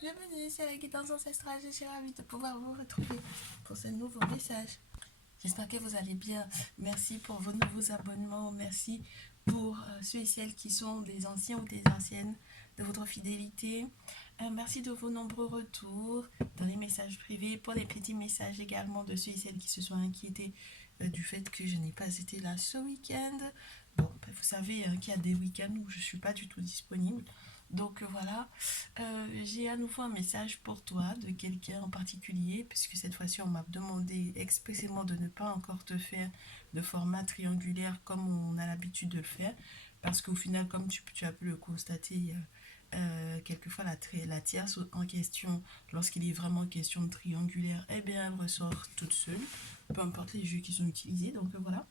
Bienvenue sur la guidance ancestrale, je suis ravie de pouvoir vous retrouver pour ce nouveau message. J'espère que vous allez bien. Merci pour vos nouveaux abonnements. Merci pour ceux et celles qui sont des anciens ou des anciennes, de votre fidélité. Merci de vos nombreux retours dans les messages privés, pour les petits messages également de ceux et celles qui se sont inquiétés du fait que je n'ai pas été là ce week-end. Bon, vous savez qu'il y a des week-ends où je ne suis pas du tout disponible. Donc voilà, j'ai à nouveau un message pour toi de quelqu'un en particulier, puisque cette fois-ci on m'a demandé expressément de ne pas encore te faire de format triangulaire comme on a l'habitude de le faire, parce qu'au final, comme tu as pu le constater, quelquefois la tierce en question, lorsqu'il est vraiment question de triangulaire, eh bien elle ressort toute seule, peu importe les jeux qui sont utilisés. Donc voilà,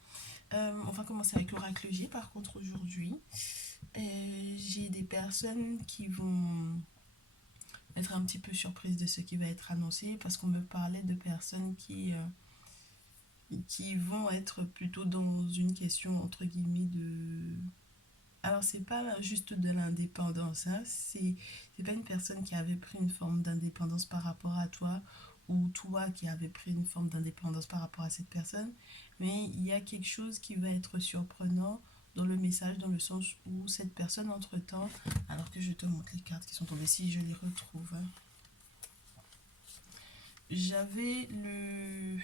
on va commencer avec l'oracle G par contre aujourd'hui. J'ai des personnes qui vont être un petit peu surprises de ce qui va être annoncé parce qu'on me parlait de personnes qui vont être plutôt dans une question entre guillemets de... Alors c'est pas juste de l'indépendance, hein, c'est pas une personne qui avait pris une forme d'indépendance par rapport à toi ou toi qui avait pris une forme d'indépendance par rapport à cette personne, mais il y a quelque chose qui va être surprenant dans le message, dans le sens où cette personne entre-temps, alors que je te montre les cartes qui sont tombées, si je les retrouve, hein, j'avais le...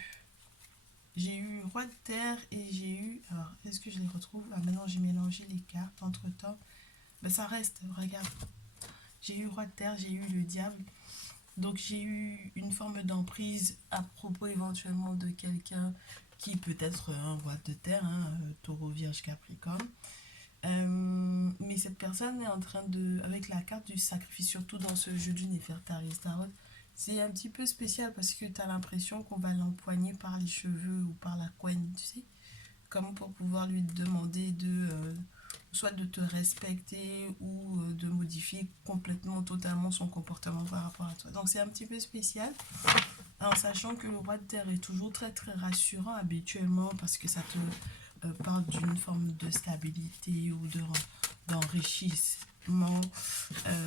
J'ai eu roi de terre et j'ai eu... Alors, est-ce que je les retrouve? Ah, maintenant j'ai mélangé les cartes entre-temps. Ben, ça reste, regarde. J'ai eu roi de terre, j'ai eu le diable. Donc j'ai eu une forme d'emprise à propos éventuellement de quelqu'un qui peut être un roi de terre, hein, taureau, vierge, capricorne. Mais cette personne est en train de, avec la carte du sacrifice, surtout dans ce jeu du Néfertari Tarot, c'est un petit peu spécial parce que tu as l'impression qu'on va l'empoigner par les cheveux ou par la couenne, tu sais, comme pour pouvoir lui demander de soit de te respecter ou de modifier complètement, totalement son comportement par rapport à toi. Donc c'est un petit peu spécial, en sachant que le roi de terre est toujours très très rassurant habituellement parce que ça te parle d'une forme de stabilité ou d'enrichissement.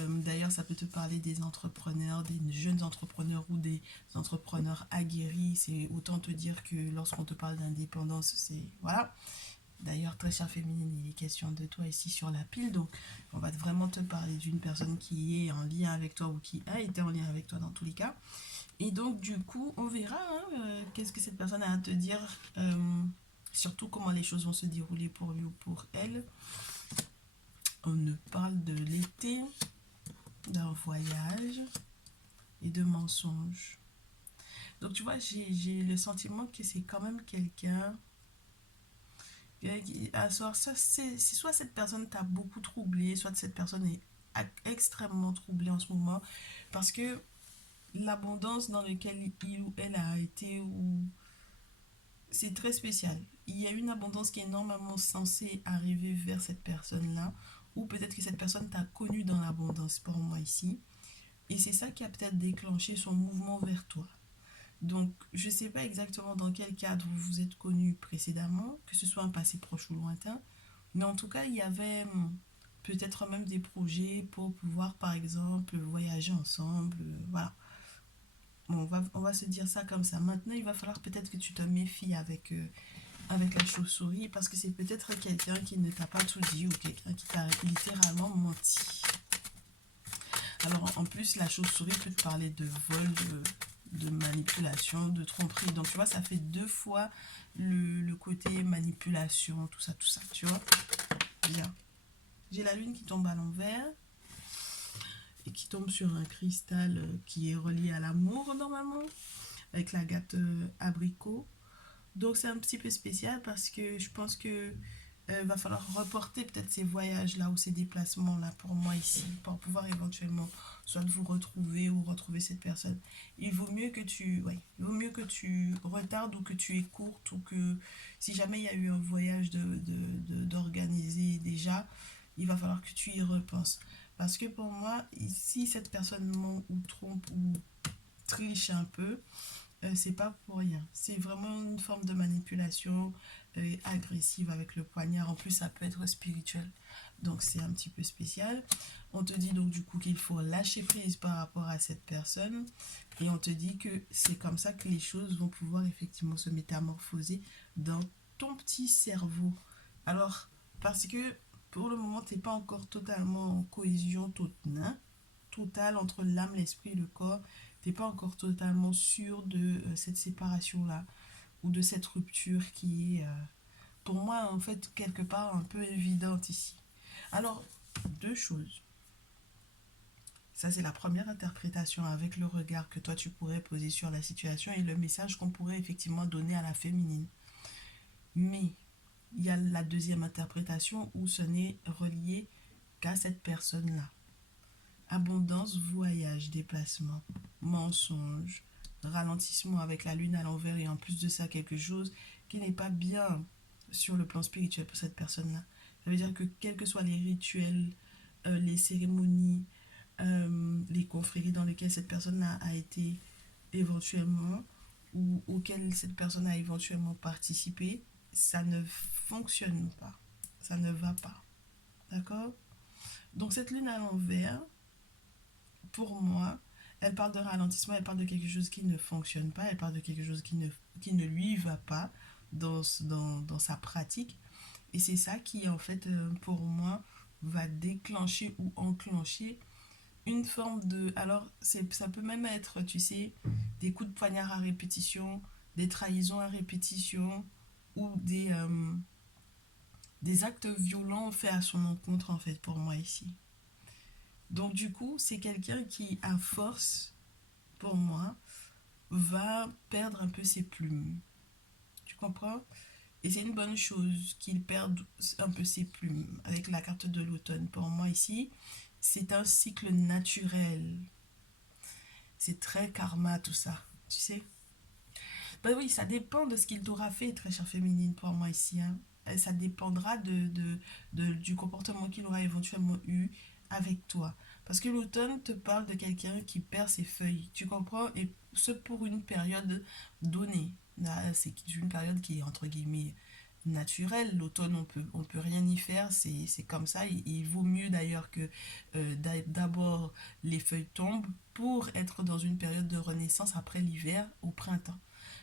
D'ailleurs, ça peut te parler des entrepreneurs, des jeunes entrepreneurs ou des entrepreneurs aguerris. C'est autant te dire que lorsqu'on te parle d'indépendance, c'est... Voilà. D'ailleurs, très chère féminine, il est question de toi ici sur la pile. Donc, on va vraiment te parler d'une personne qui est en lien avec toi ou qui a été en lien avec toi dans tous les cas. Et donc, du coup, on verra qu'est-ce que cette personne a à te dire. Surtout comment les choses vont se dérouler pour lui ou pour elle. On nous parle de l'été, d'un voyage et de mensonges. Donc, tu vois, j'ai le sentiment que c'est quand même quelqu'un... C'est soit cette personne t'a beaucoup troublé, soit cette personne est extrêmement troublée en ce moment, parce que l'abondance dans laquelle il ou elle a été, ou c'est très spécial. Il y a une abondance qui est normalement censée arriver vers cette personne-là, ou peut-être que cette personne t'a connu dans l'abondance pour moi ici, et c'est ça qui a peut-être déclenché son mouvement vers toi. Donc, je ne sais pas exactement dans quel cadre vous vous êtes connus précédemment, que ce soit un passé proche ou lointain, mais en tout cas, il y avait peut-être même des projets pour pouvoir, par exemple, voyager ensemble. Voilà. Bon, on va se dire ça comme ça. Maintenant, il va falloir peut-être que tu te méfies avec la chauve-souris parce que c'est peut-être quelqu'un qui ne t'a pas tout dit ou quelqu'un qui t'a littéralement menti. Alors, en plus, la chauve-souris peut te parler de vol, de manipulation, de tromperie. Donc, tu vois, ça fait deux fois le côté manipulation, tout ça, tu vois. Bien. J'ai la lune qui tombe à l'envers et qui tombe sur un cristal qui est relié à l'amour, normalement, avec la gâte abricot. Donc, c'est un petit peu spécial parce que je pense que va falloir reporter peut-être ces voyages-là ou ces déplacements-là pour moi ici, pour pouvoir éventuellement soit vous retrouver ou retrouver cette personne. Il vaut mieux que il vaut mieux que tu retardes ou que tu écourtes ou que si jamais il y a eu un voyage d'organiser déjà, il va falloir que tu y repenses. Parce que pour moi, si cette personne ment ou trompe ou triche un peu, c'est pas pour rien. C'est vraiment une forme de manipulation agressive avec le poignard. En plus, ça peut être spirituel. Donc, c'est un petit peu spécial. On te dit donc du coup qu'il faut lâcher prise par rapport à cette personne. Et on te dit que c'est comme ça que les choses vont pouvoir effectivement se métamorphoser dans ton petit cerveau. Alors, parce que pour le moment, tu n'es pas encore totalement en cohésion totale entre l'âme, l'esprit et le corps. Tu n'es pas encore totalement sûr de cette séparation-là ou de cette rupture qui est, pour moi, en fait, quelque part un peu évidente ici. Alors, deux choses. Ça, c'est la première interprétation avec le regard que toi, tu pourrais poser sur la situation et le message qu'on pourrait effectivement donner à la féminine. Mais il y a la deuxième interprétation où ce n'est relié qu'à cette personne-là. Abondance, voyage, déplacement, mensonge, ralentissement avec la lune à l'envers et en plus de ça, quelque chose qui n'est pas bien sur le plan spirituel pour cette personne-là. Ça veut dire que quels que soient les rituels, les cérémonies, les confréries dans lesquelles cette personne a été éventuellement ou auxquelles cette personne a éventuellement participé, ça ne fonctionne pas. Ça ne va pas. D'accord? Donc cette lune à l'envers, pour moi, elle parle de ralentissement, elle parle de quelque chose qui ne fonctionne pas, elle parle de quelque chose qui ne lui va pas dans sa pratique. Et c'est ça qui, en fait, pour moi, va déclencher ou enclencher une forme de... Alors, ça peut même être, tu sais, des coups de poignard à répétition, des trahisons à répétition ou des actes violents faits à son encontre, en fait, pour moi ici. Donc, du coup, c'est quelqu'un qui, à force, pour moi, va perdre un peu ses plumes. Tu comprends? Et c'est une bonne chose qu'il perde un peu ses plumes avec la carte de l'automne. Pour moi, ici, c'est un cycle naturel. C'est très karma, tout ça. Tu sais? Ben oui, ça dépend de ce qu'il t'aura fait, très chère féminine, pour moi ici. Hein. Et ça dépendra du comportement qu'il aura éventuellement eu avec toi. Parce que l'automne te parle de quelqu'un qui perd ses feuilles. Tu comprends? Et ce pour une période donnée. Là, c'est une période qui est entre guillemets naturelle. L'automne, on peut rien y faire. C'est comme ça. Il vaut mieux d'ailleurs que d'abord les feuilles tombent pour être dans une période de renaissance après l'hiver au printemps.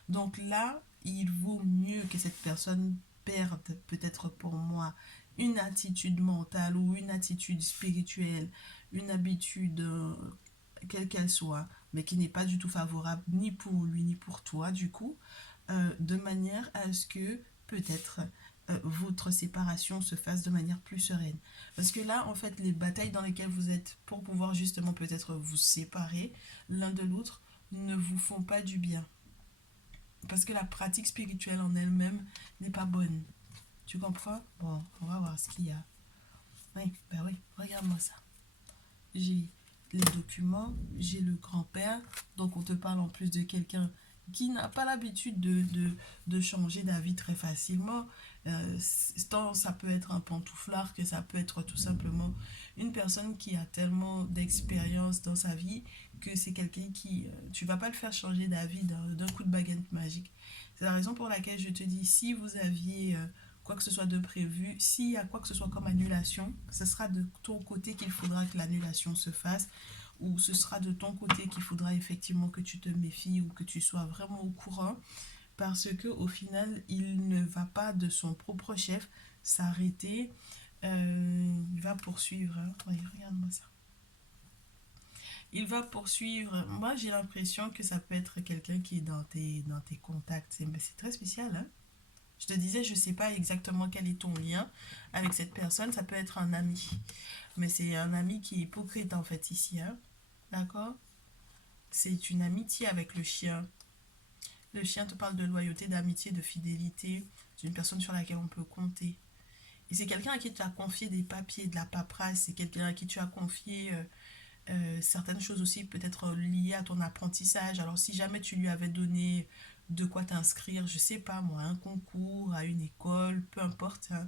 Donc là, il vaut mieux que cette personne perde, peut-être pour moi, une attitude mentale ou une attitude spirituelle, une habitude, quelle qu'elle soit, mais qui n'est pas du tout favorable ni pour lui ni pour toi, du coup, de manière à ce que peut-être votre séparation se fasse de manière plus sereine. Parce que là, en fait, les batailles dans lesquelles vous êtes pour pouvoir justement peut-être vous séparer l'un de l'autre ne vous font pas du bien. Parce que la pratique spirituelle en elle-même n'est pas bonne. Tu comprends? Bon, on va voir ce qu'il y a. Oui, ben oui, regarde-moi ça. J'ai les documents, j'ai le grand-père. Donc on te parle en plus de quelqu'un qui n'a pas l'habitude de changer d'avis très facilement. Tant ça peut être un pantouflard que ça peut être tout simplement une personne qui a tellement d'expérience dans sa vie que c'est quelqu'un qui... tu vas pas le faire changer d'avis d'un coup de baguette magique. C'est la raison pour laquelle je te dis, si vous aviez quoi que ce soit de prévu, s'il y a quoi que ce soit comme annulation, ce sera de ton côté qu'il faudra que l'annulation se fasse ou ce sera de ton côté qu'il faudra effectivement que tu te méfies ou que tu sois vraiment au courant parce que au final il ne va pas de son propre chef s'arrêter, il va poursuivre, hein. Ouais, regarde-moi ça, il va poursuivre. Moi j'ai l'impression que ça peut être quelqu'un qui est dans tes contacts, c'est très spécial, hein. Je te disais, je ne sais pas exactement quel est ton lien avec cette personne. Ça peut être un ami. Mais c'est un ami qui est hypocrite en fait ici. Hein. D'accord? C'est une amitié avec le chien. Le chien te parle de loyauté, d'amitié, de fidélité. C'est une personne sur laquelle on peut compter. Et c'est quelqu'un à qui tu as confié des papiers, de la paperasse. C'est quelqu'un à qui tu as confié certaines choses aussi peut-être liées à ton apprentissage. Alors si jamais tu lui avais donné de quoi t'inscrire, je sais pas moi, un concours, à une école, peu importe, hein,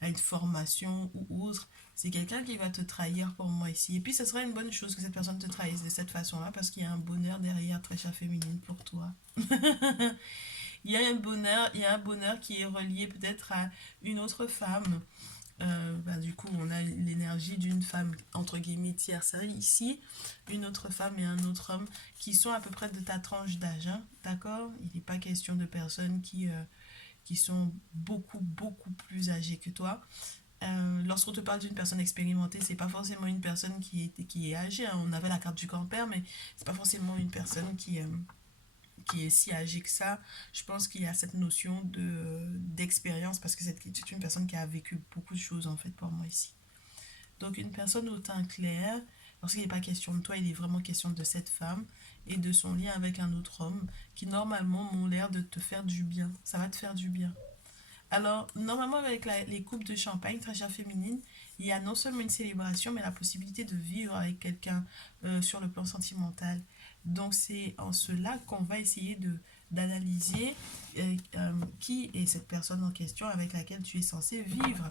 à une formation ou autre, c'est quelqu'un qui va te trahir pour moi ici. Et puis ce serait une bonne chose que cette personne te trahisse de cette façon-là parce qu'il y a un bonheur derrière, très chère féminine, pour toi. Il y a un bonheur qui est relié peut-être à une autre femme Du coup, on a l'énergie d'une femme, entre guillemets, tierce ici, une autre femme et un autre homme qui sont à peu près de ta tranche d'âge, hein, d'accord? Il n'est pas question de personnes qui sont beaucoup, beaucoup plus âgées que toi. Lorsqu'on te parle d'une personne expérimentée, c'est pas forcément une personne qui est âgée, hein. On avait la carte du grand-père, mais c'est pas forcément une personne qui est si âgée que ça. Je pense qu'il y a cette notion d'expérience parce que c'est une personne qui a vécu beaucoup de choses en fait pour moi ici. Donc une personne au teint clair, lorsqu'il n'est pas question de toi, il est vraiment question de cette femme et de son lien avec un autre homme qui normalement ont l'air de te faire du bien. Ça va te faire du bien. Alors, normalement, avec les coupes de champagne, très chère féminine, il y a non seulement une célébration, mais la possibilité de vivre avec quelqu'un sur le plan sentimental. Donc, c'est en cela qu'on va essayer d'analyser qui est cette personne en question avec laquelle tu es censé vivre.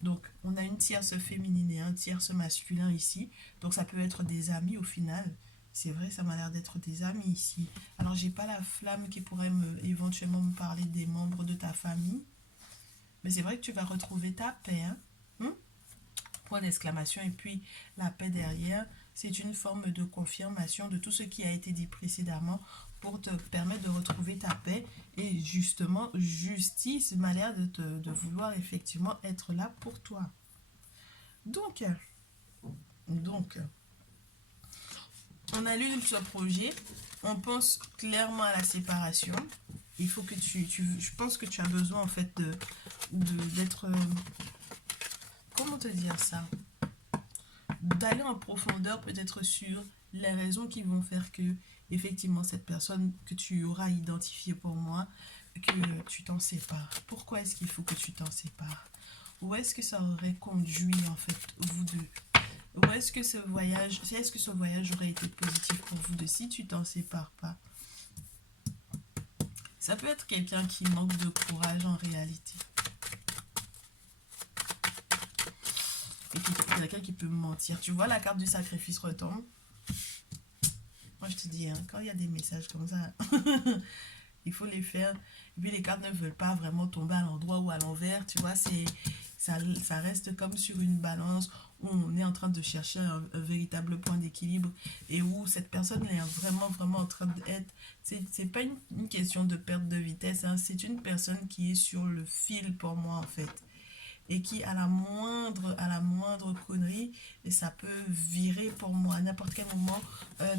Donc, on a une tierce féminine et un tierce masculin ici. Donc, ça peut être des amis au final. C'est vrai, ça m'a l'air d'être des amis ici. Alors, j'ai pas la flamme qui pourrait éventuellement me parler des membres de ta famille. Mais c'est vrai que tu vas retrouver ta paix. Hein? Point d'exclamation. Et puis, la paix derrière, c'est une forme de confirmation de tout ce qui a été dit précédemment pour te permettre de retrouver ta paix. Et justement, justice m'a l'air de vouloir effectivement être là pour toi. Donc, donc on allume ce projet. On pense clairement à la séparation. Il faut que je pense que tu as besoin en fait d'être, comment te dire ça, d'aller en profondeur peut-être sur les raisons qui vont faire que effectivement cette personne que tu auras identifiée pour moi, que tu t'en sépares. Pourquoi est-ce qu'il faut que tu t'en sépares? Où est-ce que ça aurait conduit en fait vous deux? Où est-ce que ce voyage, aurait été positif pour vous deux si tu t'en sépares pas? Ça peut être quelqu'un qui manque de courage en réalité. Et quelqu'un qui peut mentir. Tu vois, la carte du sacrifice retombe. Moi, je te dis, hein, quand il y a des messages comme ça, il faut les faire. Et puis, les cartes ne veulent pas vraiment tomber à l'endroit ou à l'envers. Tu vois, ça reste comme sur une balance où on est en train de chercher un véritable point d'équilibre et où cette personne est vraiment, vraiment en train d'être... C'est pas une question de perte de vitesse, hein, c'est une personne qui est sur le fil pour moi, en fait. Et qui, à la moindre connerie, et ça peut virer pour moi à n'importe quel moment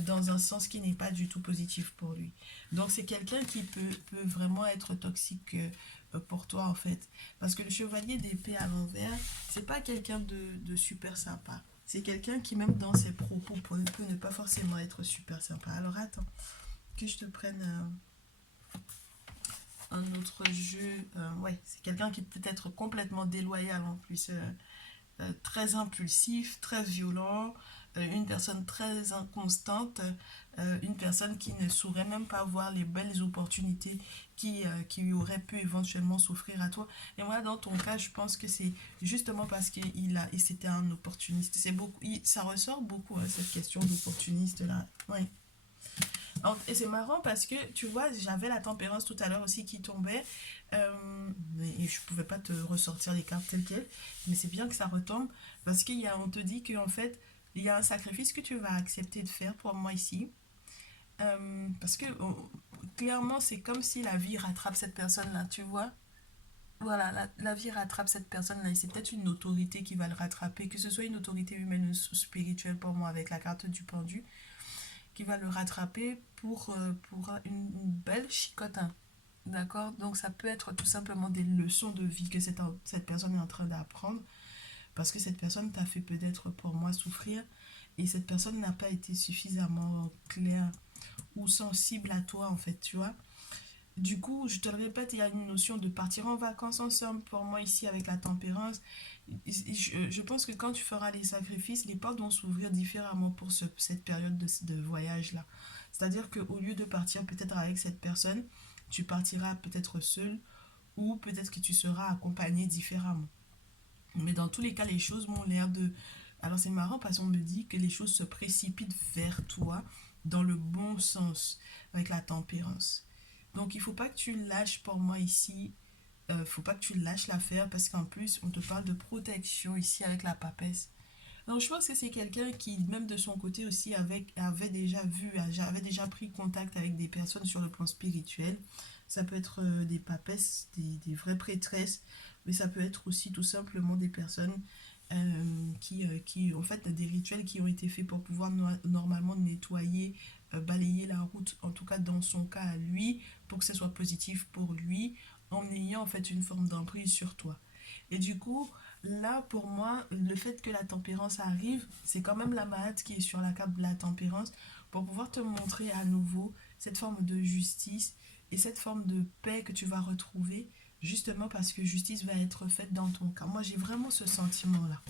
dans un sens qui n'est pas du tout positif pour lui. Donc, c'est quelqu'un qui peut vraiment être toxique pour toi, en fait. Parce que le chevalier d'épée à l'envers, c'est pas quelqu'un de super sympa. C'est quelqu'un qui, même dans ses propos, peut ne pas forcément être super sympa. Alors, attends, que je te prenne... un autre jeu, ouais, c'est quelqu'un qui peut être complètement déloyal en plus, très impulsif, très violent, une personne très inconstante, une personne qui ne saurait même pas voir les belles opportunités qui auraient pu éventuellement s'offrir à toi. Et moi, dans ton cas, je pense que c'est justement parce qu'il c'était un opportuniste. C'est beaucoup, ça ressort beaucoup, hein, cette question d'opportuniste là. Ouais. Et c'est marrant parce que, tu vois, j'avais la tempérance tout à l'heure aussi qui tombait. Mais je pouvais pas te ressortir les cartes telles quelles. Mais c'est bien que ça retombe parce on te dit qu'en fait, il y a un sacrifice que tu vas accepter de faire pour moi ici. Parce que clairement, c'est comme si la vie rattrape cette personne-là, tu vois. Voilà, la vie rattrape cette personne-là et c'est peut-être une autorité qui va le rattraper, que ce soit une autorité humaine ou spirituelle pour moi avec la carte du pendu qui va le rattraper pour une belle chicotte. Hein. D'accord? Donc ça peut être tout simplement des leçons de vie que cette personne est en train d'apprendre parce que cette personne t'a fait peut-être pour moi souffrir et cette personne n'a pas été suffisamment claire ou sensible à toi en fait, tu vois. Du coup, je te le répète, il y a une notion de partir en vacances ensemble pour moi ici avec la tempérance. Je pense que quand tu feras les sacrifices, les portes vont s'ouvrir différemment pour cette période de voyage-là. C'est-à-dire qu'au lieu de partir peut-être avec cette personne, tu partiras peut-être seul ou peut-être que tu seras accompagné différemment. Mais dans tous les cas, les choses m'ont l'air de... Alors c'est marrant parce qu'on me dit que les choses se précipitent vers toi dans le bon sens avec la tempérance. Donc il ne faut pas que tu lâches pour moi ici Faut pas que tu lâches l'affaire parce qu'en plus, on te parle de protection ici avec la papesse. Donc, je pense que c'est quelqu'un qui, même de son côté aussi, avait déjà vu, avait déjà pris contact avec des personnes sur le plan spirituel. Ça peut être des papesses, des vraies prêtresses, mais ça peut être aussi tout simplement des personnes en fait, des rituels qui ont été faits pour pouvoir normalement nettoyer, balayer la route, en tout cas dans son cas à lui, pour que ce soit positif pour lui, en ayant en fait une forme d'emprise sur toi. Et du coup, là, pour moi, le fait que la tempérance arrive, c'est quand même la Mahat qui est sur la carte de la tempérance pour pouvoir te montrer à nouveau cette forme de justice et cette forme de paix que tu vas retrouver, justement parce que justice va être faite dans ton cas. Moi, j'ai vraiment ce sentiment-là.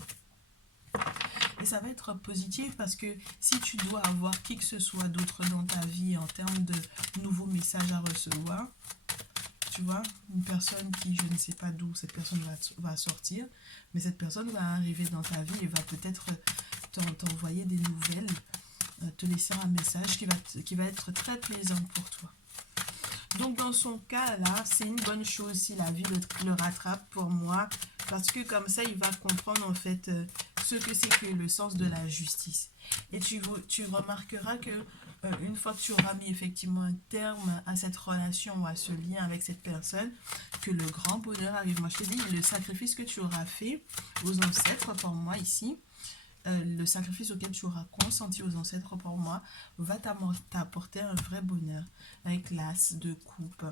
Et ça va être positif parce que si tu dois avoir qui que ce soit d'autre dans ta vie en termes de nouveaux messages à recevoir, tu vois, une personne qui, je ne sais pas d'où cette personne va sortir, mais cette personne va arriver dans ta vie et va peut-être t'envoyer des nouvelles, te laisser un message qui va être très plaisant pour toi. Donc dans son cas là, c'est une bonne chose si la vie le rattrape pour moi, parce que comme ça il va comprendre en fait ce que c'est que le sens de la justice. Et tu remarqueras que une fois que tu auras mis effectivement un terme à cette relation ou à ce lien avec cette personne, que le grand bonheur arrive. Moi je te dis, le sacrifice que tu auras fait aux ancêtres pour moi ici, le sacrifice auquel tu auras consenti aux ancêtres pour moi va t'apporter un vrai bonheur avec l'as de coupe.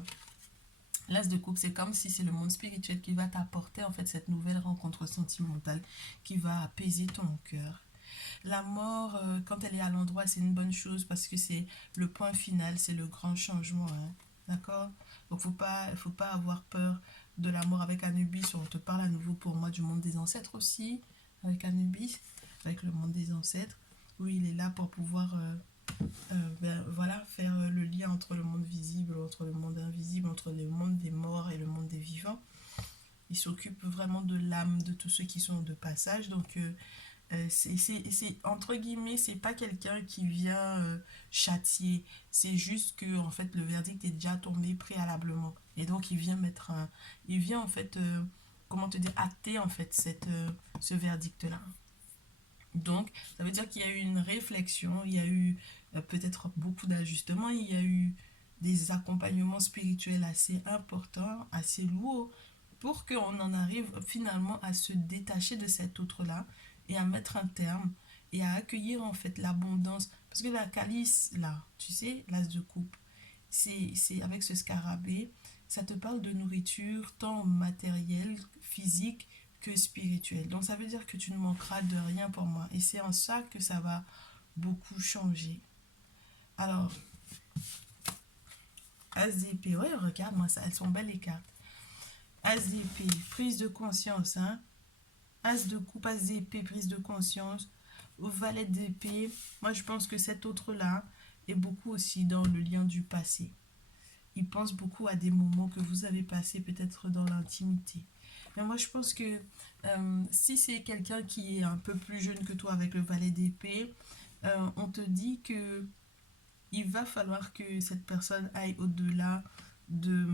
L'as de coupe, c'est comme si c'est le monde spirituel qui va t'apporter en fait cette nouvelle rencontre sentimentale qui va apaiser ton cœur. La mort, quand elle est à l'endroit, c'est une bonne chose parce que c'est le point final, c'est le grand changement. Hein. D'accord. Donc, faut pas avoir peur de la mort avec Anubis. On te parle à nouveau pour moi du monde des ancêtres aussi, avec Anubis, avec le monde des ancêtres, où il est là pour pouvoir voilà, faire le lien entre le monde visible, entre le monde invisible, entre le monde des morts et le monde des vivants. Il s'occupe vraiment de l'âme de tous ceux qui sont de passage. Donc, c'est entre guillemets, c'est pas quelqu'un qui vient châtier, c'est juste que en fait le verdict est déjà tombé préalablement et donc il vient en fait comment te dire acter en fait ce verdict là. Donc ça veut dire qu'il y a eu une réflexion, il y a eu peut-être beaucoup d'ajustements, il y a eu des accompagnements spirituels assez importants, assez lourds pour qu'on en arrive finalement à se détacher de cet autre-là et à mettre un terme et à accueillir en fait l'abondance. Parce que la calice, là, tu sais, l'as de coupe, c'est avec ce scarabée, ça te parle de nourriture tant matérielle, physique que spirituelle. Donc ça veut dire que tu ne manqueras de rien pour moi. Et c'est en ça que ça va beaucoup changer. Alors, As d'épée, ouais, regarde-moi ça, elles sont belles les cartes. As d'épée, prise de conscience, hein. As de coupe, as d'épée, prise de conscience. Valet d'épée, moi je pense que cet autre-là est beaucoup aussi dans le lien du passé. Il pense beaucoup à des moments que vous avez passés peut-être dans l'intimité. Mais moi je pense que si c'est quelqu'un qui est un peu plus jeune que toi avec le valet d'épée, on te dit que il va falloir que cette personne aille au-delà de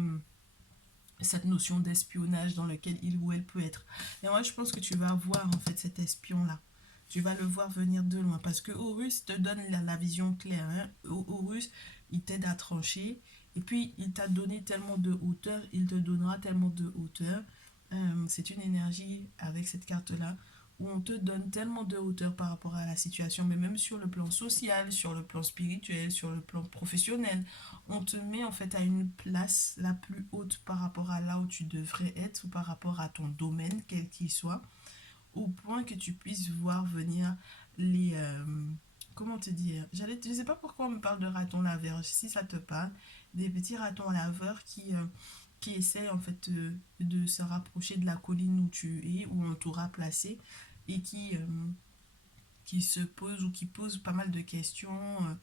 cette notion d'espionnage dans lequel il ou elle peut être. Et moi, je pense que tu vas voir en fait cet espion-là. Tu vas le voir venir de loin parce que Horus te donne la vision claire. Hein. Horus, il t'aide à trancher et puis il t'a donné tellement de hauteur, il te donnera tellement de hauteur. C'est une énergie avec cette carte-là où on te donne tellement de hauteur par rapport à la situation, mais même sur le plan social, sur le plan spirituel, sur le plan professionnel, on te met en fait à une place la plus haute par rapport à là où tu devrais être ou par rapport à ton domaine, quel qu'il soit, au point que tu puisses voir venir les... comment te dire, je ne sais pas pourquoi on me parle de ratons laveurs, si ça te parle, des petits ratons laveurs qui essaient en fait de se rapprocher de la colline où tu es, où on t'aura placé, et qui se posent ou qui posent pas mal de questions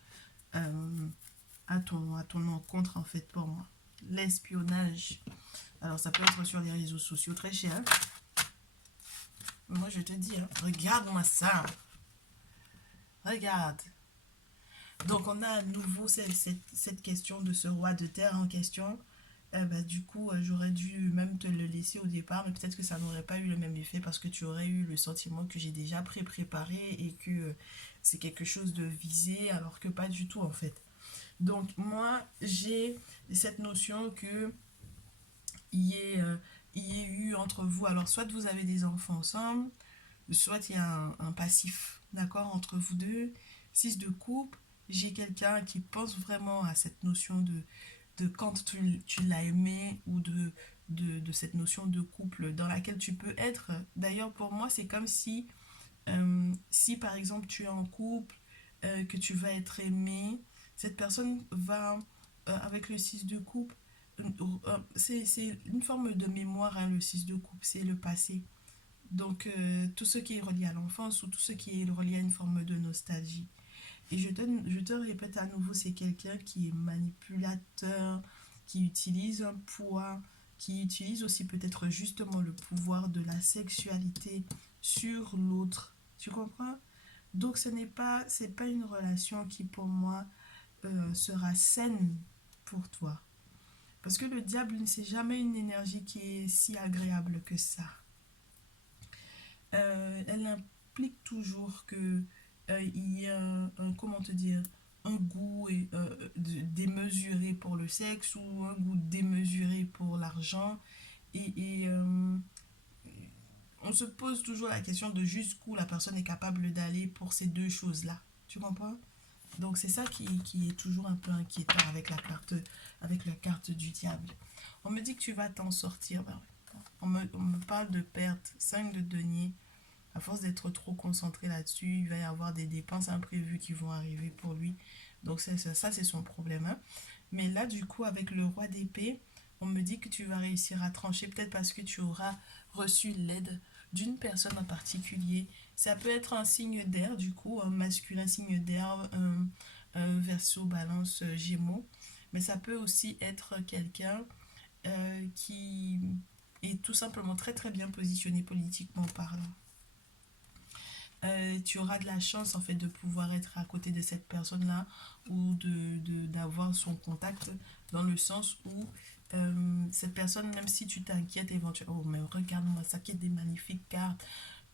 à ton encontre en fait pour moi. L'espionnage. Alors ça peut être sur les réseaux sociaux très cher. Moi je te dis, hein, regarde-moi ça. Regarde. Donc on a à nouveau cette question de ce roi de terre en question du coup, j'aurais dû même te le laisser au départ, mais peut-être que ça n'aurait pas eu le même effet parce que tu aurais eu le sentiment que j'ai déjà préparé et que c'est quelque chose de visé, alors que pas du tout en fait. Donc moi, j'ai cette notion que il y ait, il y ait eu entre vous, alors soit vous avez des enfants ensemble, soit il y a un passif, d'accord, entre vous deux. 6 de couple, j'ai quelqu'un qui pense vraiment à cette notion de quand tu l'as aimé ou de cette notion de couple dans laquelle tu peux être. D'ailleurs, pour moi, c'est comme si par exemple tu es en couple, que tu vas être aimé, cette personne va, avec le 6 de couple, c'est une forme de mémoire, hein, le 6 de couple, c'est le passé. Donc, tout ce qui est relié à l'enfance ou tout ce qui est relié à une forme de nostalgie. Et je te répète à nouveau, c'est quelqu'un qui est manipulateur, qui utilise un poids, qui utilise aussi peut-être justement le pouvoir de la sexualité sur l'autre. Tu comprends? Donc c'est pas une relation qui pour moi sera saine pour toi. Parce que le diable, c'est jamais une énergie qui est si agréable que ça. Elle implique toujours que il y a comment te dire, un goût démesuré pour le sexe ou un goût démesuré pour l'argent. Et on se pose toujours la question de jusqu'où la personne est capable d'aller pour ces deux choses-là. Tu comprends? Donc c'est ça qui est toujours un peu inquiétant avec la carte du diable. On me dit que tu vas t'en sortir. Ben, on me parle de perte. 5 de denier. À force d'être trop concentré là-dessus, il va y avoir des dépenses imprévues qui vont arriver pour lui. Donc ça c'est son problème, hein. Mais là, du coup, avec le roi d'épée, on me dit que tu vas réussir à trancher, peut-être parce que tu auras reçu l'aide d'une personne en particulier. Ça peut être un signe d'air, du coup, un masculin signe d'air, un verso, balance, gémeaux. Mais ça peut aussi être quelqu'un qui est tout simplement très très bien positionné politiquement parlant. Tu auras de la chance en fait de pouvoir être à côté de cette personne-là ou d'avoir son contact dans le sens où cette personne, même si tu t'inquiètes éventuellement, oh mais regarde-moi ça qui est des magnifiques cartes.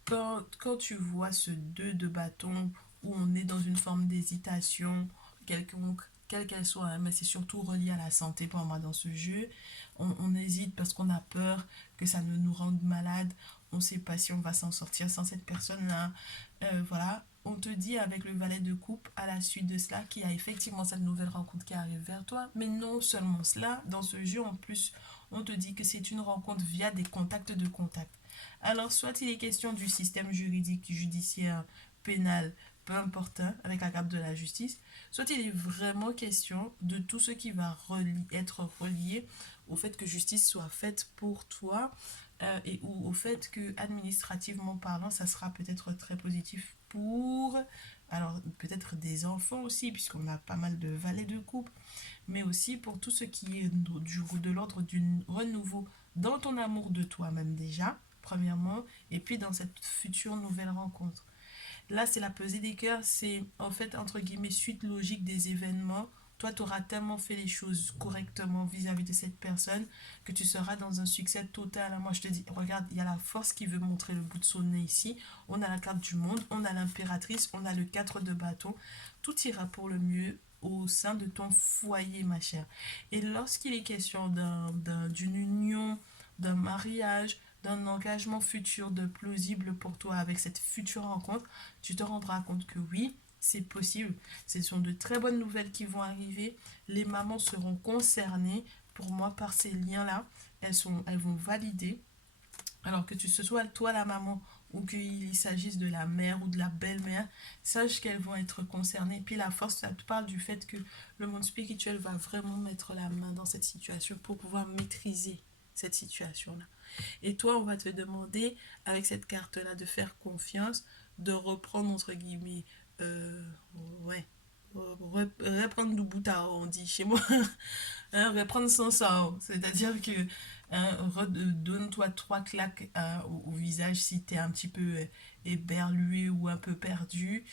Quand tu vois ce 2 de bâton où on est dans une forme d'hésitation quelconque, quelle qu'elle soit, hein, mais c'est surtout relié à la santé pour moi dans ce jeu. On hésite parce qu'on a peur que ça ne nous rende malade. On ne sait pas si on va s'en sortir sans cette personne-là. Voilà, on te dit avec le valet de coupe à la suite de cela qu'il y a effectivement cette nouvelle rencontre qui arrive vers toi. Mais non seulement cela, dans ce jeu en plus, on te dit que c'est une rencontre via des contacts de contacts. Alors, soit il est question du système juridique, judiciaire, pénal, peu importe, hein, avec la carte de la justice, soit il est vraiment question de tout ce qui va être relié au fait que justice soit faite pour toi et ou au fait que administrativement parlant, ça sera peut-être très positif pour, alors peut-être des enfants aussi, puisqu'on a pas mal de valets de couple, mais aussi pour tout ce qui est de l'ordre du renouveau dans ton amour de toi-même déjà, premièrement, et puis dans cette future nouvelle rencontre. Là, c'est la pesée des cœurs, c'est en fait, entre guillemets, suite logique des événements. Toi, tu auras tellement fait les choses correctement vis-à-vis de cette personne que tu seras dans un succès total. Moi, je te dis, regarde, il y a la force qui veut montrer le bout de son nez ici. On a la carte du monde, on a l'impératrice, on a le 4 de bâton. Tout ira pour le mieux au sein de ton foyer, ma chère. Et lorsqu'il est question d'une union, d'un mariage, d'un engagement futur de plausible pour toi avec cette future rencontre, tu te rendras compte que oui, c'est possible. Ce sont de très bonnes nouvelles qui vont arriver. Les mamans seront concernées pour moi par ces liens-là. Elles vont valider. Alors que tu ce soit toi la maman ou qu'il s'agisse de la mère ou de la belle-mère, sache qu'elles vont être concernées. Puis la force, ça te parle du fait que le monde spirituel va vraiment mettre la main dans cette situation pour pouvoir maîtriser cette situation-là. Et toi, on va te demander, avec cette carte-là, de faire confiance, de reprendre, entre guillemets, ouais, reprendre du bout à on dit chez moi, hein, reprendre son sort. C'est-à-dire que Donne-toi 3 claques au visage si tu es un petit peu éberlué ou un peu perdu,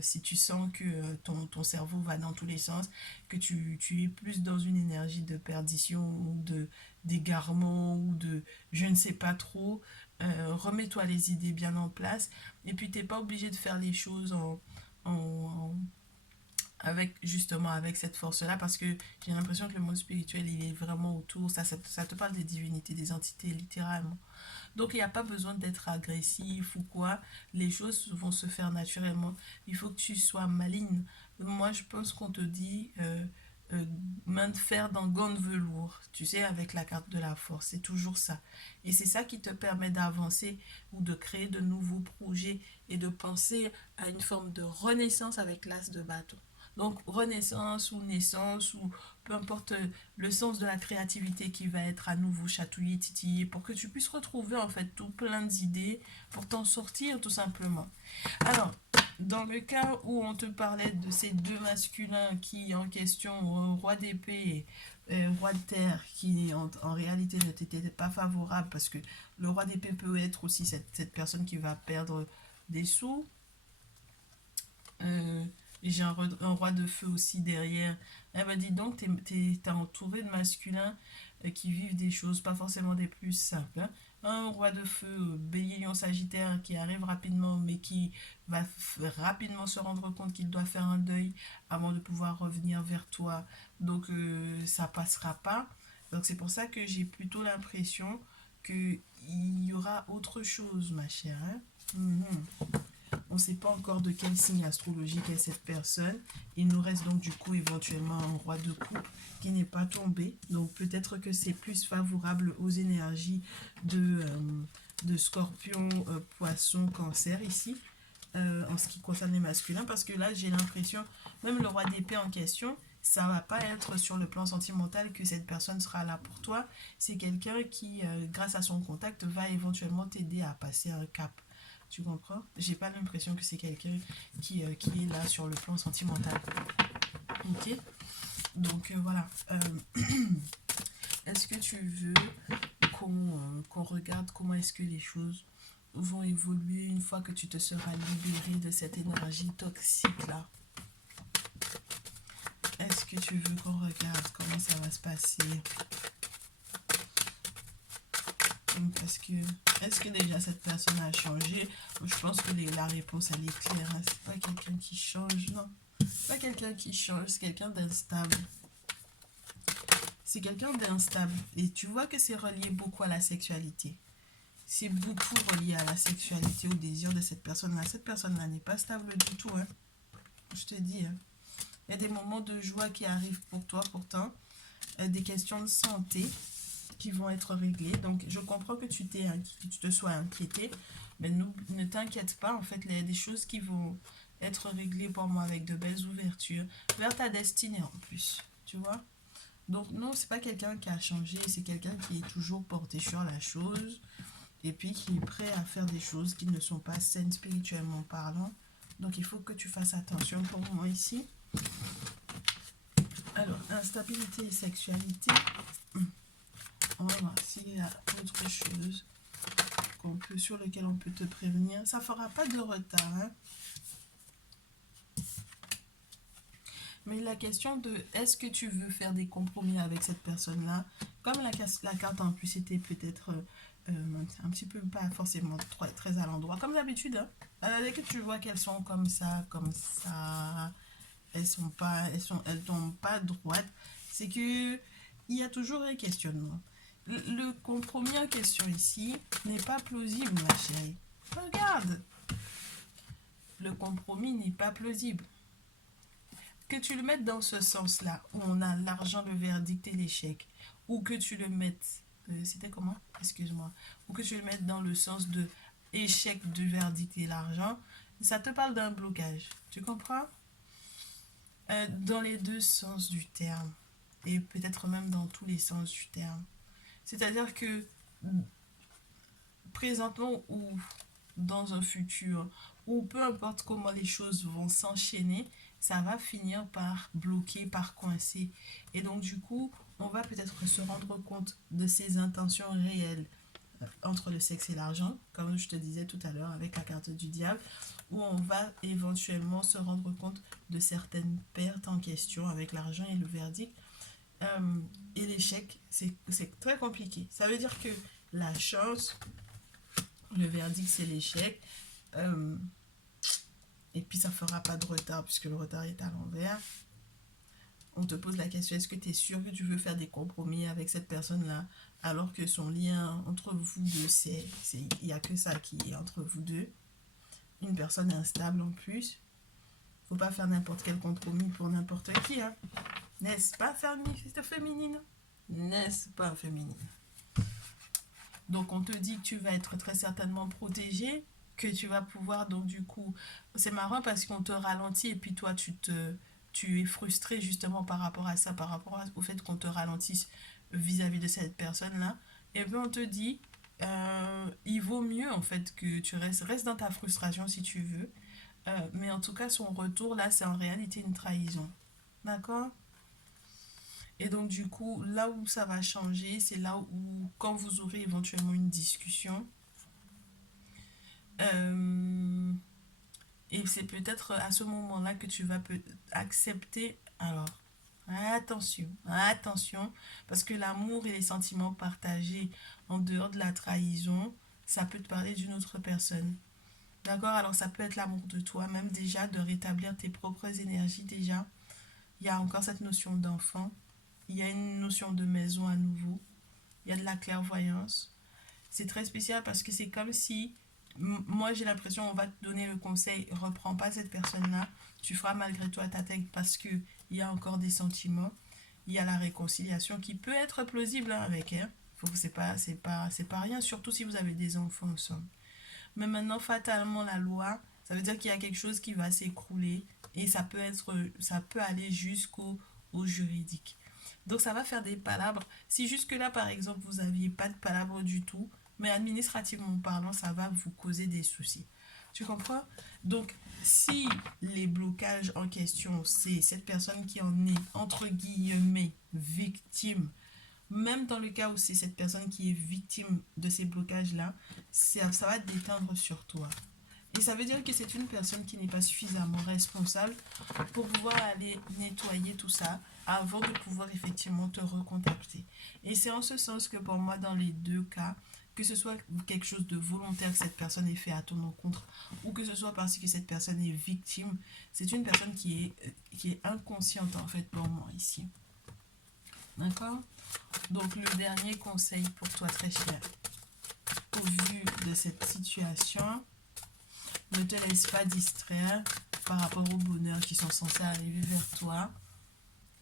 si tu sens que ton cerveau va dans tous les sens, que tu es plus dans une énergie de perdition ou d'égarement ou de je ne sais pas trop, remets-toi les idées bien en place et puis t'es pas obligé de faire les choses en, avec justement avec cette force-là parce que j'ai l'impression que le monde spirituel il est vraiment autour, ça te parle des divinités, des entités littéralement. Donc il n'y a pas besoin d'être agressif ou quoi, les choses vont se faire naturellement. Il faut que tu sois maligne. Moi je pense qu'on te dit main de fer dans gant de velours, tu sais, avec la carte de la force, c'est toujours ça. Et c'est ça qui te permet d'avancer ou de créer de nouveaux projets et de penser à une forme de renaissance avec l'as de bâton. Donc renaissance ou naissance ou peu importe le sens de la créativité qui va être à nouveau chatouillé, titillé pour que tu puisses retrouver en fait tout plein d'idées pour t'en sortir tout simplement. Alors, dans le cas où on te parlait de ces deux masculins qui en question, roi d'épée et roi de terre, qui en réalité ne t'étaient pas favorables parce que le roi d'épée peut être aussi cette personne qui va perdre des sous. Euh, j'ai un roi de feu aussi derrière. Elle m'a dit donc, t'es entouré de masculins qui vivent des choses, pas forcément des plus simples. Hein. Un roi de feu, bélier, lion, sagittaire, qui arrive rapidement, mais qui va rapidement se rendre compte qu'il doit faire un deuil avant de pouvoir revenir vers toi. Donc, ça passera pas. Donc, c'est pour ça que j'ai plutôt l'impression qu'il y aura autre chose, ma chère. Hein. Mhm. On ne sait pas encore de quel signe astrologique est cette personne. Il nous reste donc du coup éventuellement un roi de coupe qui n'est pas tombé. Donc peut-être que c'est plus favorable aux énergies de scorpion, poisson, cancer ici. En ce qui concerne les masculins. Parce que là j'ai l'impression, même le roi d'épée en question, ça va pas être sur le plan sentimental que cette personne sera là pour toi. C'est quelqu'un qui, grâce à son contact, va éventuellement t'aider à passer un cap. Tu comprends? J'ai pas l'impression que c'est quelqu'un qui est là sur le plan sentimental. Ok? Donc voilà. Est-ce que tu veux qu'on regarde comment est-ce que les choses vont évoluer une fois que tu te seras libéré de cette énergie toxique là? Est-ce que tu veux qu'on regarde comment ça va se passer? Parce que, est-ce que déjà cette personne a changé? Je pense que la réponse elle est claire. Hein. C'est pas quelqu'un qui change, non. C'est pas quelqu'un qui change, c'est quelqu'un d'instable. C'est quelqu'un d'instable. Et tu vois que c'est relié beaucoup à la sexualité. C'est beaucoup relié à la sexualité, au désir de cette personne-là. Cette personne-là n'est pas stable du tout. Hein. Je te dis. Hein. Il y a des moments de joie qui arrivent pour toi pourtant. Des questions de santé qui vont être réglées. Donc, je comprends que tu te sois inquiété, mais ne t'inquiète pas. En fait, il y a des choses qui vont être réglées pour moi avec de belles ouvertures vers ta destinée en plus. Tu vois? Donc, non, c'est pas quelqu'un qui a changé. C'est quelqu'un qui est toujours porté sur la chose et puis qui est prêt à faire des choses qui ne sont pas saines spirituellement parlant. Donc, il faut que tu fasses attention pour moi ici. Alors, instabilité et sexualité. On va voir s'il y a autre chose sur lequel on peut te prévenir. Ça fera pas de retard. Hein? Mais la question de est-ce que tu veux faire des compromis avec cette personne-là, comme la carte en plus était peut-être un petit peu pas forcément très à l'endroit, comme d'habitude. Hein? Dès que tu vois qu'elles sont comme ça, elles tombent pas droites, c'est que il y a toujours un questionnement. Le compromis en question ici n'est pas plausible, ma chérie. Regarde, le compromis n'est pas plausible. Que tu le mettes dans ce sens-là, où on a l'argent, le verdict et l'échec, ou que tu le mettes, c'était comment? Excuse-moi. Ou que tu le mettes dans le sens de échec du verdict et l'argent, ça te parle d'un blocage. Tu comprends? Dans les deux sens du terme, et peut-être même dans tous les sens du terme. C'est-à-dire que présentement ou dans un futur, ou peu importe comment les choses vont s'enchaîner, ça va finir par bloquer, par coincer. Et donc du coup, on va peut-être se rendre compte de ses intentions réelles entre le sexe et l'argent, comme je te disais tout à l'heure avec la carte du diable, où on va éventuellement se rendre compte de certaines pertes en question avec l'argent et le verdict. Et l'échec, c'est très compliqué. Ça veut dire que la chance, le verdict, c'est l'échec. Et puis, ça ne fera pas de retard puisque le retard est à l'envers. On te pose la question, est-ce que tu es sûr que tu veux faire des compromis avec cette personne-là alors que son lien entre vous deux, il n'y a que ça qui est entre vous deux. Une personne instable en plus. Faut pas faire n'importe quel compromis pour n'importe qui. Hein. N'est-ce pas, féminine? N'est-ce pas, féminine? Donc, on te dit que tu vas être très certainement protégée, que tu vas pouvoir, donc du coup, c'est marrant parce qu'on te ralentit et puis toi, tu es frustré justement par rapport à ça, par rapport au fait qu'on te ralentisse vis-à-vis de cette personne-là. Et puis, on te dit, il vaut mieux en fait que tu restes dans ta frustration si tu veux. Mais en tout cas, son retour, là, c'est en réalité une trahison. D'accord? Et donc, du coup, là où ça va changer, c'est là où, quand vous aurez éventuellement une discussion, et c'est peut-être à ce moment-là que tu vas accepter. Alors, attention, parce que l'amour et les sentiments partagés en dehors de la trahison, ça peut te parler d'une autre personne. D'accord? Alors, ça peut être l'amour de toi, même déjà, de rétablir tes propres énergies déjà. Il y a encore cette notion d'enfant. Il y a une notion de maison à nouveau. Il y a de la clairvoyance. C'est très spécial parce que c'est comme si, moi j'ai l'impression, on va te donner le conseil, reprends pas cette personne-là, tu feras malgré toi ta tête parce que il y a encore des sentiments, il y a la réconciliation qui peut être plausible hein, avec elle. C'est pas rien, surtout si vous avez des enfants ensemble. Mais maintenant, fatalement, la loi, ça veut dire qu'il y a quelque chose qui va s'écrouler et ça peut aller au juridique. Donc ça va faire des palabres. Si jusque-là, par exemple, vous n'aviez pas de palabres du tout, mais administrativement parlant, ça va vous causer des soucis. Tu comprends? Donc, si les blocages en question, c'est cette personne qui en est, entre guillemets, victime, même dans le cas où c'est cette personne qui est victime de ces blocages-là, ça va déteindre sur toi. Et ça veut dire que c'est une personne qui n'est pas suffisamment responsable pour pouvoir aller nettoyer tout ça avant de pouvoir effectivement te recontacter. Et c'est en ce sens que pour moi, dans les deux cas, que ce soit quelque chose de volontaire que cette personne ait fait à ton encontre ou que ce soit parce que cette personne est victime, c'est une personne qui est inconsciente en fait pour moi ici. D'accord? Donc le dernier conseil pour toi très cher, au vu de cette situation, ne te laisse pas distraire par rapport au bonheur qui sont censés arriver vers toi.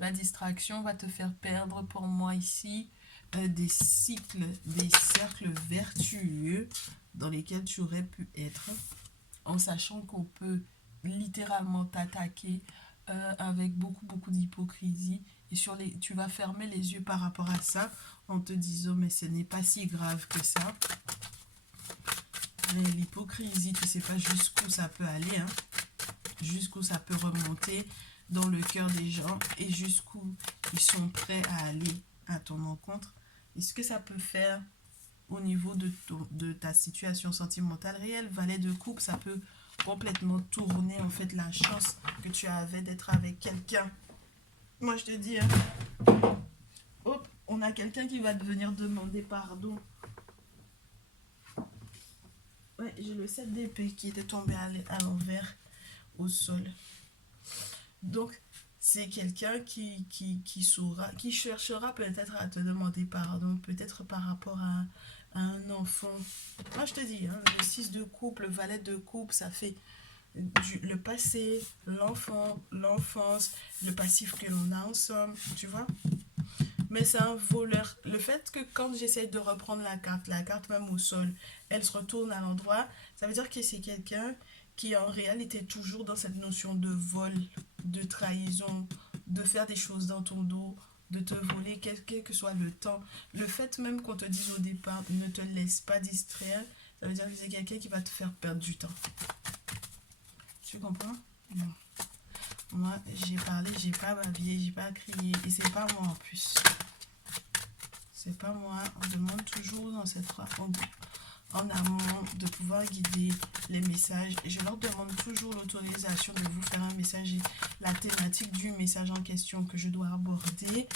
La distraction va te faire perdre pour moi ici des cycles, des cercles vertueux dans lesquels tu aurais pu être en sachant qu'on peut littéralement t'attaquer avec beaucoup d'hypocrisie et tu vas fermer les yeux par rapport à ça en te disant mais ce n'est pas si grave que ça. Mais l'hypocrisie, tu sais pas jusqu'où ça peut aller, hein, jusqu'où ça peut remonter dans le cœur des gens et jusqu'où ils sont prêts à aller à ton encontre. Et ce que ça peut faire au niveau de ta situation sentimentale réelle, valet de coupe, ça peut complètement tourner en fait la chance que tu avais d'être avec quelqu'un. Moi je te dis, hein, hop, on a quelqu'un qui va venir demander pardon. Ouais, j'ai le 7 d'épée qui était tombé à l'envers au sol. Donc, c'est quelqu'un qui cherchera peut-être à te demander pardon, peut-être par rapport à un enfant. Moi, je te dis, hein, le 6 de coupe, le valet de coupe, ça fait le passé, l'enfant, l'enfance, le passif que l'on a ensemble, tu vois. Mais c'est un voleur. Le fait que quand j'essaie de reprendre la carte même au sol, elle se retourne à l'endroit, ça veut dire que c'est quelqu'un qui en réalité toujours dans cette notion de vol, de trahison, de faire des choses dans ton dos, de te voler, quel que soit le temps. Le fait même qu'on te dise au départ, ne te laisse pas distraire, ça veut dire que c'est quelqu'un qui va te faire perdre du temps. Tu comprends? Non. Moi, j'ai parlé, j'ai pas babillé, j'ai pas crié, et c'est pas moi en plus. c'est pas moi. On demande toujours dans cette en amont de pouvoir guider les messages. Et je leur demande toujours l'autorisation de vous faire un message et la thématique du message en question que je dois aborder.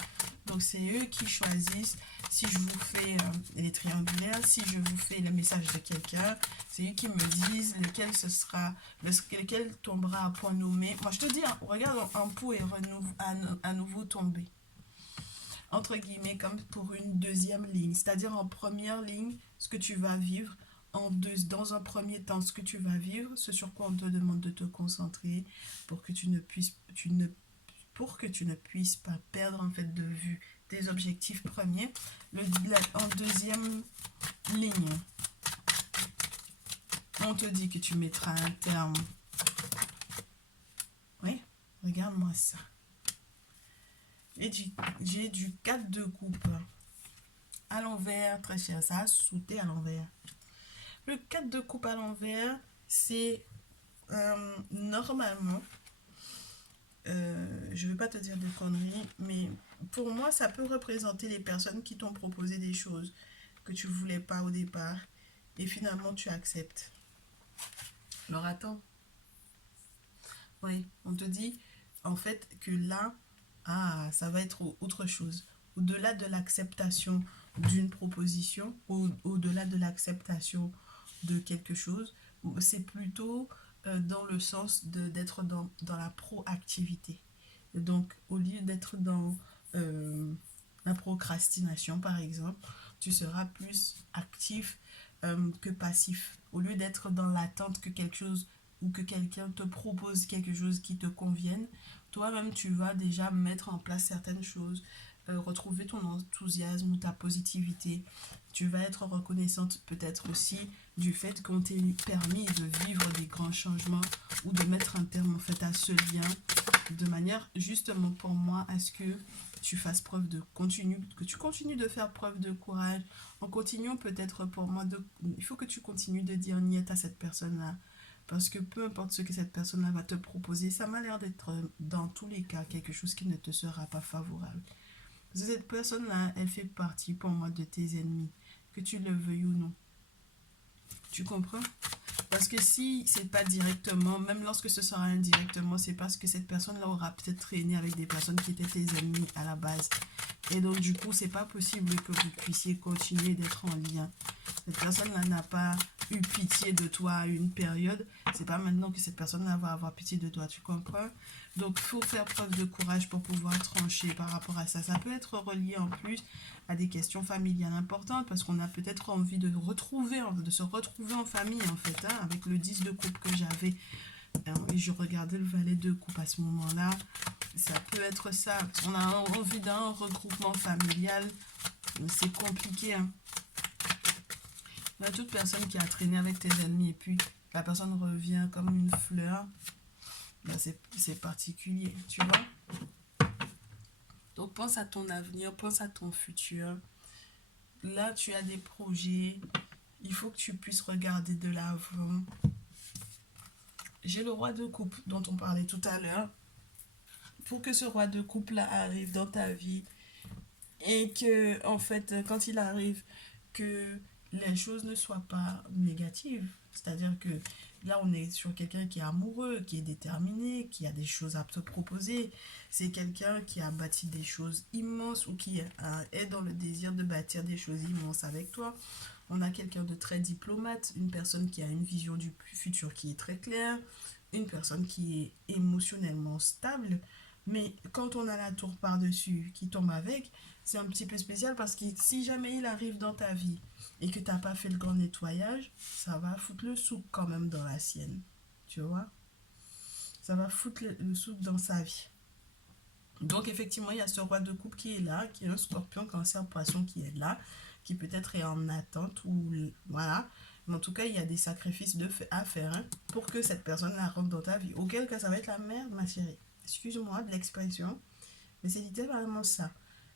Donc, c'est eux qui choisissent si je vous fais les triangulaires, si je vous fais le message de quelqu'un. C'est eux qui me disent lequel ce sera, lequel tombera à point nommé. Moi, je te dis, hein, regarde, un pot est à nouveau tombé. Entre guillemets, comme pour une deuxième ligne. C'est-à-dire en première ligne, ce que tu vas vivre. Dans un premier temps, ce que tu vas vivre, ce sur quoi on te demande de te concentrer pour que tu ne puisses pas perdre en fait de vue tes objectifs premiers. En deuxième ligne, on te dit que tu mettras un terme. Oui, regarde-moi ça. Et j'ai du 4 de coupe à l'envers, très cher, ça a sauté à l'envers. Le 4 de coupe à l'envers, c'est normalement, je ne vais pas te dire de conneries, mais pour moi, ça peut représenter les personnes qui t'ont proposé des choses que tu ne voulais pas au départ et finalement tu acceptes. Alors attends. Oui, on te dit en fait que là, ça va être autre chose. Au-delà de l'acceptation d'une proposition, au-delà de l'acceptation de quelque chose, c'est plutôt dans le sens d'être dans la proactivité. Donc, au lieu d'être dans la procrastination, par exemple, tu seras plus actif que passif. Au lieu d'être dans l'attente que quelque chose ou que quelqu'un te propose quelque chose qui te convienne, toi-même, tu vas déjà mettre en place certaines choses, retrouver ton enthousiasme ou ta positivité. Tu vas être reconnaissante peut-être aussi du fait qu'on t'ait permis de vivre des grands changements ou de mettre un terme en fait à ce lien de manière justement pour moi à ce que tu fasses preuve que tu continues de faire preuve de courage en continuant peut-être pour moi il faut que tu continues de dire niet à cette personne-là parce que peu importe ce que cette personne-là va te proposer, ça m'a l'air d'être dans tous les cas quelque chose qui ne te sera pas favorable. Parce que cette personne-là, elle fait partie pour moi de tes ennemis, que tu le veuilles ou non. Tu comprends? Parce que si c'est pas directement, même lorsque ce sera indirectement, c'est parce que cette personne-là aura peut-être traîné avec des personnes qui étaient tes ennemis à la base. Et donc du coup, c'est pas possible que vous puissiez continuer d'être en lien. Cette personne-là n'a pas eu pitié de toi à une période. C'est pas maintenant que cette personne-là va avoir pitié de toi, tu comprends? Donc, il faut faire preuve de courage pour pouvoir trancher par rapport à ça. Ça peut être relié en plus à des questions familiales importantes parce qu'on a peut-être envie de se retrouver en famille en fait, hein, avec le 10 de coupe que j'avais. Et je regardais le valet de coupe à ce moment-là. Ça peut être ça. On a envie d'un regroupement familial. C'est compliqué. Hein. Il y a toute personne qui a traîné avec tes ennemis et puis la personne revient comme une fleur. Ben c'est particulier, tu vois. Donc pense à ton avenir, pense à ton futur. Là, tu as des projets. Il faut que tu puisses regarder de l'avant. J'ai le roi de coupe dont on parlait tout à l'heure. Pour que ce roi de coupe là arrive dans ta vie et que en fait quand il arrive que les choses ne soient pas négatives, c'est-à-dire que là on est sur quelqu'un qui est amoureux, qui est déterminé, qui a des choses à te proposer, c'est quelqu'un qui a bâti des choses immenses ou qui est dans le désir de bâtir des choses immenses avec toi. On a quelqu'un de très diplomate, une personne qui a une vision du futur qui est très claire, une personne qui est émotionnellement stable. Mais quand on a la tour par-dessus qui tombe avec, c'est un petit peu spécial parce que si jamais il arrive dans ta vie et que tu n'as pas fait le grand nettoyage, ça va foutre le soupe quand même dans la sienne. Tu vois? Ça va foutre le soupe dans sa vie. Donc effectivement, il y a ce roi de coupe qui est là, qui est un scorpion, cancer, poisson qui est là, qui peut-être est en attente ou voilà. Mais en tout cas, il y a des sacrifices à faire hein, pour que cette personne-là rentre dans ta vie. Auquel cas, ça va être la merde, ma chérie. Excuse-moi de l'expression, mais c'est littéralement ça.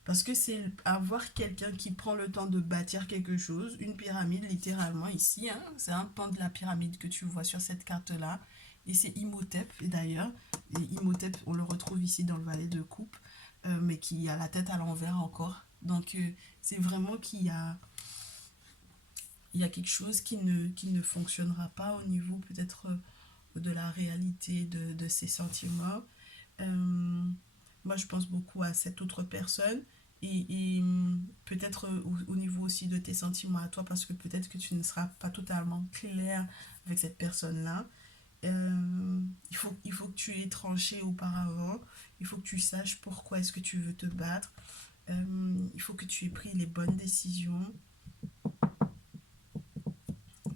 Parce que c'est avoir quelqu'un qui prend le temps de bâtir quelque chose, une pyramide littéralement ici, hein, c'est un pan de la pyramide que tu vois sur cette carte-là. Et c'est Imhotep, et d'ailleurs, Imhotep, on le retrouve ici dans le valet de coupe, mais qui a la tête à l'envers encore. Donc, c'est vraiment il y a quelque chose qui ne fonctionnera pas au niveau peut-être de la réalité de ces sentiments. Euh, Moi, je pense beaucoup à cette autre personne et peut-être au niveau aussi de tes sentiments à toi parce que peut-être que tu ne seras pas totalement clair avec cette personne-là. Il faut que tu aies tranché auparavant. Il faut que tu saches pourquoi est-ce que tu veux te battre. Il faut que tu aies pris les bonnes décisions.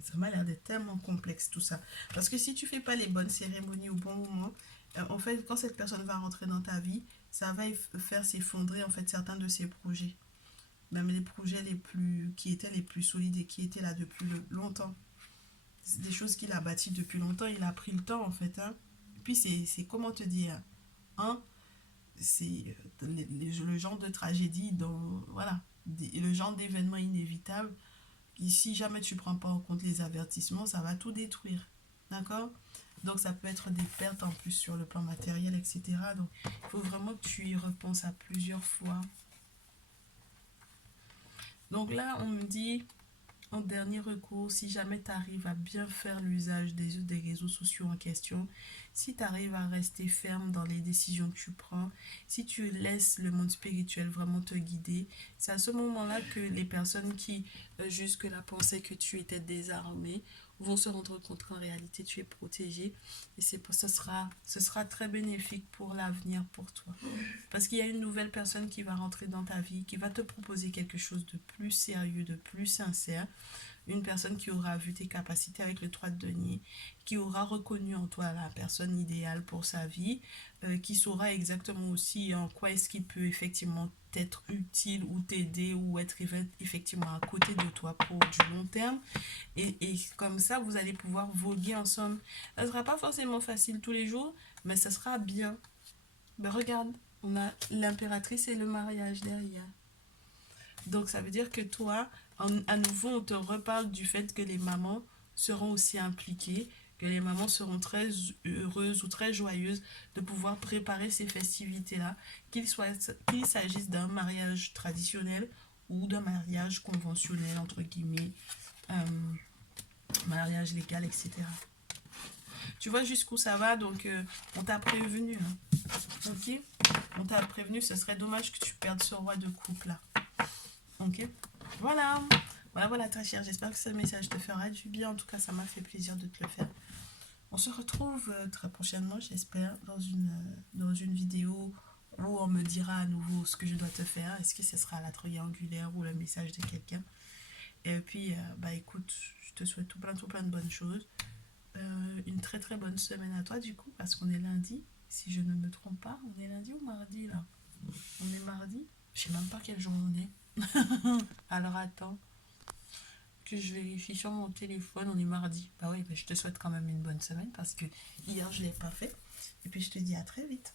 Ça m'a l'air d'être tellement complexe tout ça. Parce que si tu fais pas les bonnes cérémonies au bon moment, en fait, quand cette personne va rentrer dans ta vie, ça va faire s'effondrer en fait certains de ses projets. Même les projets qui étaient les plus solides et qui étaient là depuis longtemps. C'est des choses qu'il a bâties depuis longtemps. Il a pris le temps en fait. Hein. Et puis c'est comment te dire, hein, c'est le genre de tragédie dont voilà, le genre d'événement inévitable. Et si jamais tu ne prends pas en compte les avertissements, ça va tout détruire. D'accord? Donc ça peut être des pertes en plus sur le plan matériel, etc. Donc il faut vraiment que tu y repenses à plusieurs fois. Donc là, on me dit, en dernier recours, si jamais tu arrives à bien faire l'usage des réseaux sociaux en question, si tu arrives à rester ferme dans les décisions que tu prends, si tu laisses le monde spirituel vraiment te guider, c'est à ce moment-là que les personnes qui jusque-là pensaient que tu étais désarmé vont se rendre compte qu'en réalité tu es protégé et ce sera très bénéfique pour l'avenir pour toi. Parce qu'il y a une nouvelle personne qui va rentrer dans ta vie, qui va te proposer quelque chose de plus sérieux, de plus sincère, une personne qui aura vu tes capacités avec le 3 de denier, qui aura reconnu en toi la personne idéale pour sa vie, qui saura exactement aussi en quoi est-ce qu'il peut effectivement t'être utile ou t'aider ou être effectivement à côté de toi pour du long terme. Et comme ça, vous allez pouvoir voguer ensemble. Ça ne sera pas forcément facile tous les jours, mais ça sera bien. Ben regarde, on a l'impératrice et le mariage derrière. Donc ça veut dire que toi, à nouveau, on te reparle du fait que les mamans seront aussi impliquées, que les mamans seront très heureuses ou très joyeuses de pouvoir préparer ces festivités-là, qu'il s'agisse d'un mariage traditionnel ou d'un mariage conventionnel, entre guillemets, euh, mariage légal, etc. Tu vois jusqu'où ça va, donc on t'a prévenu. Hein. Ok? On t'a prévenu, ce serait dommage que tu perdes ce roi de coupe là. Ok? Voilà. Voilà, très chère. J'espère que ce message te fera du bien. En tout cas, ça m'a fait plaisir de te le faire. On se retrouve très prochainement, j'espère, dans une vidéo où on me dira à nouveau ce que je dois te faire. Est-ce que ce sera la triangulaire ou le message de quelqu'un? Et puis, bah écoute, je te souhaite tout plein de bonnes choses. Une très très bonne semaine à toi du coup, parce qu'on est lundi. Si je ne me trompe pas, on est lundi ou mardi là? On est mardi? Je sais même pas quel jour on est. Alors attends, que je vérifie sur mon téléphone, on est mardi. Bah oui, bah je te souhaite quand même une bonne semaine parce que hier je l'ai pas fait. Et puis je te dis à très vite.